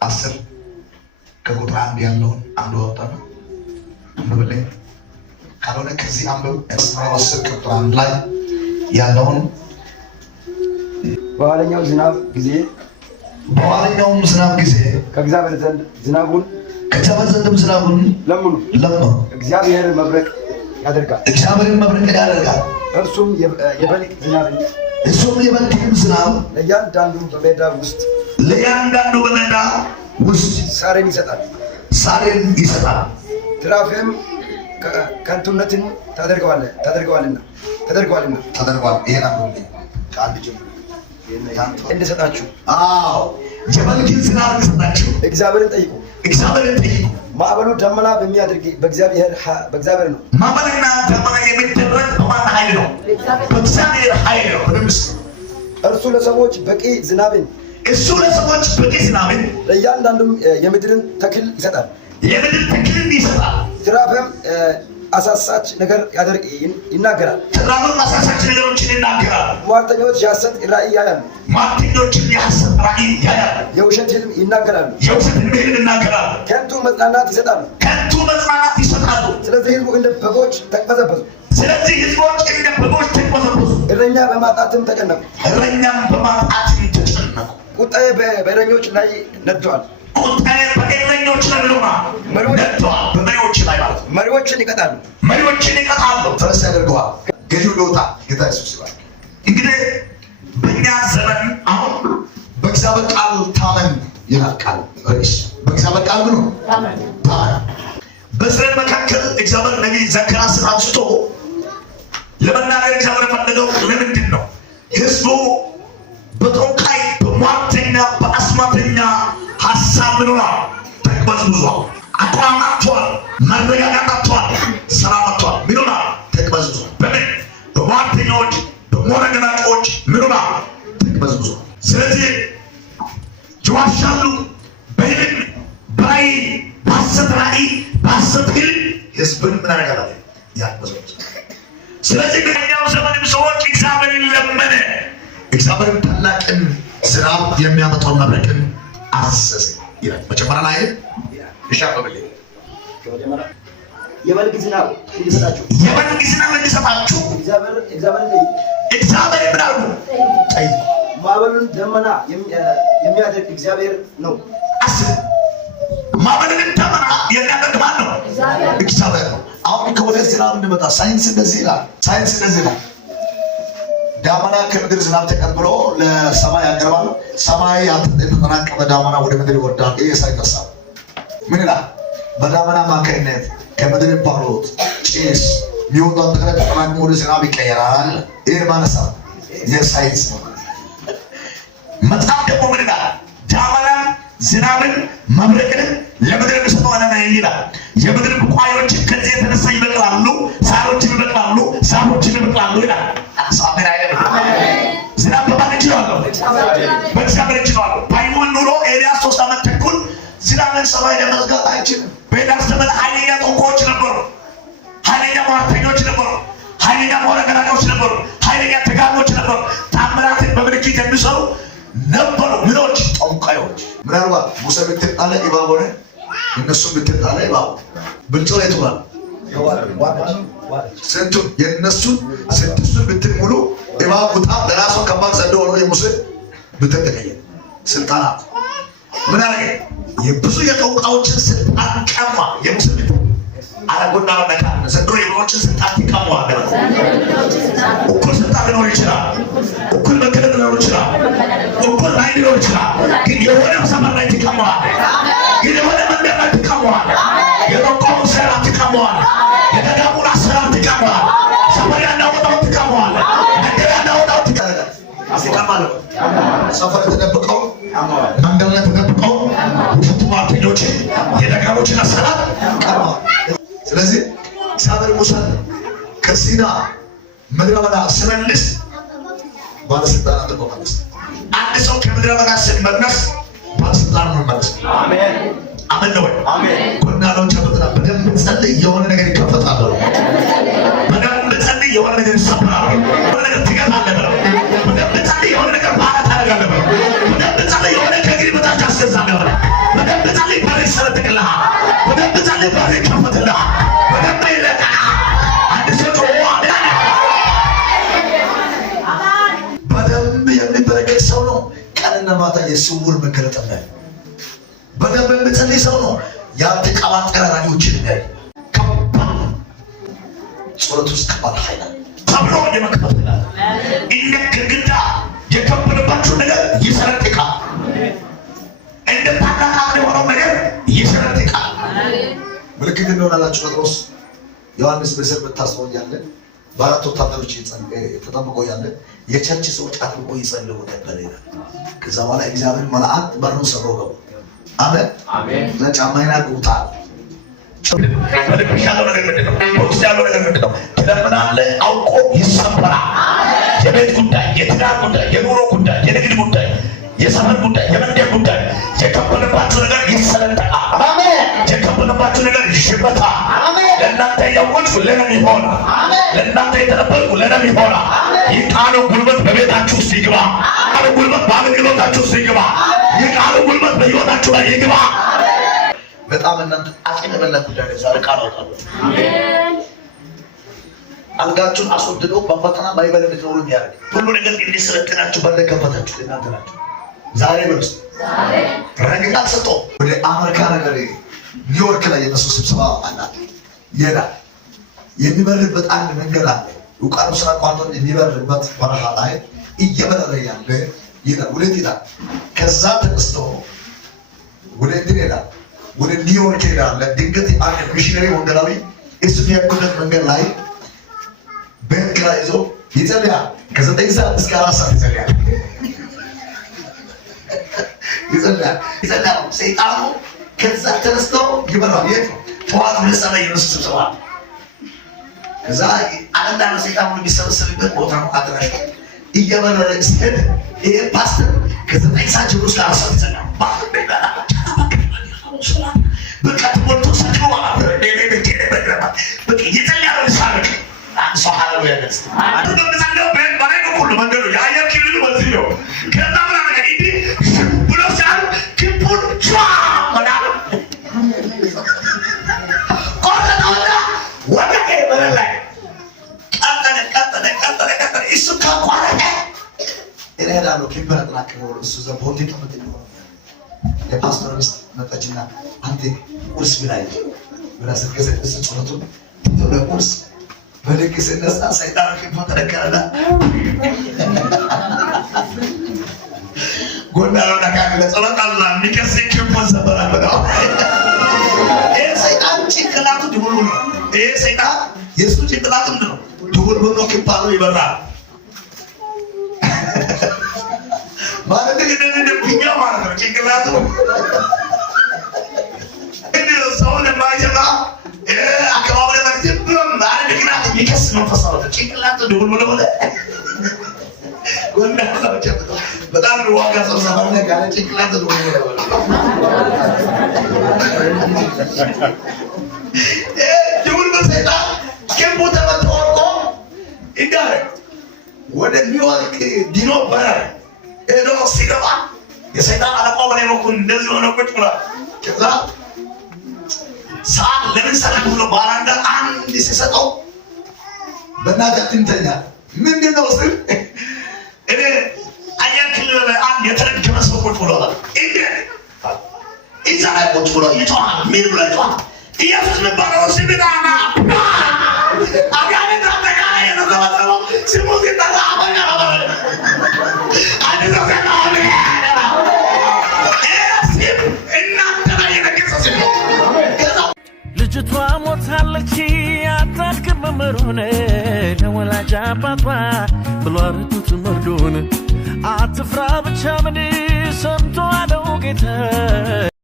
10 ከቁጥር 1 ያለውን አንዱ ወጣና አንብብልኝ። ካልሆነ ከዚህ አንብብ። 10 ከቁጥር 1 ላይ ያለውን በኋለኛውም ዝናብ ጊዜ ከእግዚአብሔር ዘንድ ዝናቡን ለምኑ። እግዚአብሔር መብረቅ ያደርጋል። እርሱም የበልግ ዝናብ ለእያንዳንዱ በሜዳ ውስጥ ሳርን ይሰጣል። ትራፍም ከንቱነትን ታደርገዋልና ይሄን አንብብልኝ ከአንድ ጀምሮ እንድሰጣችሁ የበልግን ዝናብ እንድሰጣችሁ እግዚአብሔርን ጠይቁ። ማዕበሉ ደመና በእግዚአብሔር ነው። ማዕበልና ደመና የሚደረግ በማን ኃይል ነው? በእግዚአብሔር ኃይል ነው። እርሱ ለሰዎች በቂ ዝናብን ለእያንዳንዱም የምድርን ተክል ይሰጣል። ትራፍም አሳሳች ነገር ይናገራል። ሟርተኞች የሐሰት ራእይ ያያሉ። የውሸት ህልም ይናገራሉ። ከንቱ መጽናናት ይሰጣሉ። ስለዚህ ህዝቡ እንደ በጎች ተቅበዘበዙ። እረኛ በማጣትም ተጨነቁ። ቁጣዬ በእረኞች ላይ ነድቷል። መሪዎችን ይቀጣሉ። ፈረስ ያደርገዋል። ገዢው ሊወጣ ጌታ ኢየሱስ ይባል። እንግዲህ በእኛ ዘመን አሁን በእግዚአብሔር ቃል ታመን ይላል ቃል ርዕስ። በእግዚአብሔር ቃል ግን ታመን። በእስራኤል መካከል እግዚአብሔር ነቢይ ዘካርያስን አንስቶ ለመናገር እግዚአብሔር ፈለገው ለምንድን ነው? ህዝቡ በጠንቋይ በሟርተኛ በአስማተኛ ሀሳብ ምን ሆኗል? ተቅበዝብዟል። አቋም አጥቷል። መረጋጋት አጥቷል። ሰላም አጥቷል። ምን ሆኗል? ተቅበዝብዟል። በምን? በሟርተኞች በሞረገናጮች ምን ሆኗል? ተቅበዝብዟል። ስለዚህ ይዋሻሉ። በህልም በራእይ በሐሰት ራእይ በሐሰት ህልም ህዝብን ምን ያደርጋል? ያቅበዘብዛል። ስለዚህ በእኛው ዘመንም ሰዎች እግዚአብሔርን ለመነ። እግዚአብሔርን ታላቅን ዝናብ የሚያመጣው መብረቅን አዘዘ ይላል። መጀመሪያ ላይ ይሻፈብልኝ የበልግ ዝናብ እንዲሰጣችሁ እግዚአብሔር ብራሉ ጠይቁ። ማዕበሉን ደመና የሚያደርግ እግዚአብሔር ነው። ማዕበሉን ደመና የሚያደርግ ማን ነው? እግዚአብሔር ነው። አሁን ከወደ ዝናብ እንድመጣ ሳይንስ እንደዚህ ይላል። ዳመና ከምድር ዝናብ ተቀብሎ ለሰማይ ያቀርባል። ሰማይ የተጠናቀመ ዳመና ወደ ምድር ይወርዳል። ይሄ ሳይንስ ምን ይላል? በዳመና አማካኝነት ከምድር ባሮት ጭስ የሚወጣው ተቀረ ተጠናቅሞ ወደ ዝናብ ይቀየራል። ይሄ ማነሳ የሳይንስ ነው። መጽሐፍ ደግሞ ምን ይላል? ዳመና ዝናብን መብረቅን ለምድር የሚሰጠው አለና ይላል። የምድር ቡቃዮች ከዚህ የተነሳ ይበቅላሉ፣ ሳሮችን ይበቅላሉ፣ ዛፎችን ይበቅላሉ ይላል። አሜን አይደለም? ዝናብ በማን እጅ ነው? በእግዚአብሔር እጅ ነው። ባይሆን ኑሮ ኤልያስ 3 ዓመት ተኩል ዝናብን ሰማይ ለመዝጋት አይችልም። በኤልያስ ዘመን ኃይለኛ ጠንቋዮች ነበሩ፣ ኃይለኛ ሟርተኞች ነበሩ፣ ኃይለኛ ሞረገናጮች ነበሩ፣ ኃይለኛ ተጋኖች ነበሩ። ታምራትን በምልክት የሚሰሩ ነበሩ። ምኖች ጠንቋዮች። ምናልባት ሙሴ ብትጣለ እባብ ሆነ፣ እነሱ ብትጣለ እባብ ብልጦ ላይ ተባለ። ስንቱ የነሱን 6 ብትል ሙሉ እባብ ቁጣ ለራሱ ከባድ ዘንዶ ሆኖ የሙሴ ብትል ተቀየረ። ስልጣናት ምን አለ? የብዙ የጠንቋዮችን ስልጣን ቀማ። የሙሴ ብትል አላጎና ነካ ዘንዶ የብዙዎችን ስልጣን ይቀማዋል። እኩል ስልጣን ሊኖር ይችላል፣ እኩል መከለል ሊኖር ይችላል፣ እኩል ላይ ሊኖር ይችላል። ግን የሆነ ሰመር ላይ ትቀማዋል። ግን የሆነ መንገድ ላይ ትቀማዋል። የጠንቋዩን ስራ ትቀማዋል። የተጋቡን አሰራር ትቀማዋል። ሰፈር ያናወጣው ትቀማዋል። መንገድ ያናወጣው ትቀማዋል። ሰፈር ተደብቀው መንገድ ላይ ተደብቀው ውሸት ሟርተኞች የደጋሞችን አሰራር ቀማዋል። ስለዚህ እግዚአብሔር ሙሴን ከሲና ምድረ በዳ ሲመልስ ባለስልጣናት መመለስ። አንድ ሰው ከምድረ በዳ ሲመለስ ባለስልጣን መመለስ። አሜን አሜን ነው። አሜን ኮናለው ጨበጥና በደንብ ጸልይ፣ የሆነ ነገር ይከፈታል። በደንብ ጸልይ፣ የሆነ ነገር ይሰራል። የሆነ ነገር ትገዛለህ። በደንብ ጸልይ፣ የሆነ ነገር ባላ ታደርጋለህ። በደንብ ጸልይ፣ የሆነ ከእግር በታች አስገዛለህ። ይሰነጥቅልሃል። በደንብ ጸልይ፣ በር ይከፈትልሃል። በደንብ ይለቀቃል። አንድ ሰው በደንብ የሚበረከት ሰው ነው። ቀንና ማታ የስውር መገለጥ ነው። በደንብ የሚጸልይ ሰው ነው። ያልተቀባጠረ ራዲዮችን ነው። ከባድ ጸሎት ውስጥ ከባድ ኃይል ተብሎ የመክፈት ይላል። እንደ ግድግዳ የከበደባችሁ ነገር ይሰነጥቃል። እንደ ታላቅ የሆነው ነገር ይሰነጥቃል። ምልክት እንደሆናላችሁ ጴጥሮስ ዮሐንስ በእስር ታስሮ እያለ በአራት ወታደሮች ተጠብቆ ያለ የቸርች ሰዎች አጥብቆ ይጸልዩ ነበር ይላል። ከዛ በኋላ እግዚአብሔር መልአክ በሩን ሰብሮ ገቡ። አሜን አሜን። ለጫማይና ጉታ ወደ ያለው ነገር ምንድነው? ወደ ያለው ነገር ምንድነው? ትለምናለህ፣ አውቆ ይሰበራል። የቤት ጉዳይ፣ የትዳር ጉዳይ፣ የኑሮ ጉዳይ፣ የንግድ ጉዳይ፣ የሰፈር ጉዳይ፣ የመንደር ጉዳይ የከበደባችሁ ነገር ይሰነጠቃል። አሜን። የከበደባችሁ ነገር ይሽበታል። አሜን። ለእናንተ ያወቅኩ ለነም ይሆናል። አሜን። ለእናንተ የተነበልኩ ለነም ይሆናል። የቃሉ ጉልበት በቤታችሁ ውስጥ ይግባ። ቃሉ ጉልበት በአገልግሎታችሁ ውስጥ ይግባ። የቃሉ ጉልበት በሕይወታችሁ ላይ ይግባ። በጣም እናንተ አቂም በላ ጉዳይ ዛሬ ቃል አውጣለሁ። አሜን። አልጋችሁን አስወድዶ በፈተና ባይበል እንድትኖሩ የሚያደርግ ሁሉ ነገር እንዲሰለጥናችሁ በር ከፈታችሁ እናንተ ናችሁ። ዛሬ በርስ ዛሬ ረግጣ ሰጥቶ ወደ አሜሪካ ነገር ኒውዮርክ ላይ የነሱ ስብሰባ አላት ይላል። የሚበርበት አንድ መንገድ አለ። ውቃኖስ አቋርጦ የሚበርበት በረሃ ላይ እየበረረ ያለ ይላል። ወዴት ይላል? ከዛ ተነስቶ ወደ እንትን ይላል፣ ወደ ኒውዮርክ ይላል። ድንገት አንድ ሚሽነሪ ወንጌላዊ እሱ የሚያቆለት መንገድ ላይ በእንግራ ይዞ ይጸልያል። ከ9 ሰዓት እስከ 4 ሰዓት ይጸልያል። ይጸልያል። ሰይጣኑ ከዛ ተነስቶ ይበራል። የት ጠዋት 2 ሰዓት ላይ የነሱ ስብሰባ ከዛ አንዳንድ ሰይጣኑ የሚሰበሰብበት ቦታ ነው። አድራሽ እየበረረ ሲሄድ ይሄ ፓስተር ከ9 ሰዓት ጀምሮ እስከ 4 ሰዓት ይጸልያል። በቃ ተሞልቶ ሰክሯል። በቃ ይጸልያል። ሳልክ ሰሃለ ወያነስ አንተ በመጸለይ በባረከ ሁሉ መንገዱ ያየር ክልሉ በዚህ ነው። ከዛ በኋላ ነገር እንዴ ብሎ ሳል ክቡር ቻ ማለት ቆረጣውና ወደቀ በላይ ቀጠለ እሱ ካቋረጠ እኔዳለሁ ክቡር አጥናከረ እሱ ዘቦቴ ከመጥ ነው። የፓስተር ሚስት መጣችና አንተ ቁርስ ብላይ ብራስ ከሰጠስ ጾለቱ ተደቁርስ በልክ ስነሳ ሰይጣን ከፍ ተደከረና ጎንዳሎ ነካከለ ጸሎታላ ሚከሰክ ወዘበራ በለው። ይሄ ሰይጣን ጭንቅላቱ ድቡል ነው። ይሄ ሰይጣን የሱ ጭንቅላቱ ነው ድቡል ብሎ ከፓሉ ይበራል ማለት እንደዚህ ማለት ነው። ጭንቅላቱ እንደው ሰው ለማይጀባ አካባቢ ላይ ብሎ ማለት ግራት የሚከስ መንፈስ ነው። ጭንቅላቱ ድቡል ብሎ ጎንዳሎ ጨብጦ በጣም ዋጋ ሰብሰባ ጋር ጭንቅላቱ ድቡል ብሎ ድቡል በሰይጣን ከቦ ተመጣጣቆ ይዳረ ወደ ኒውዮርክ ዲኖ በራ ሄዶ ሲገባ የሰይጣን አለቃው በላይ በኩል እንደዚህ ሆነ ቁጭ ብሏል። ከዛ ሰዓት ለምን ሰዓት ብሎ ባራንዳ አንድ ሲሰጠው በእናትህ እንተኛ ምንድነው ስል እኔ አያክል አንድ የተረገመ ሰው ቁጭ ብሏል። እዛ ላይ ቁጭ ብሎ ይጮሃል። ምን ብሎ ይጮሃል? ኢየሱስ የሚባለው ሲቢራና አጋኔ ተጠቃ የነዘበሰበው ስሙ ሲጠራ አባኛ ልጅቷ ሞታለች አታክም መምህሩን ለወላጅ አባቷ ብሎ አረቱት መርዶን አትፍራ ብቻ ምን ሰምቶ አለው ጌታ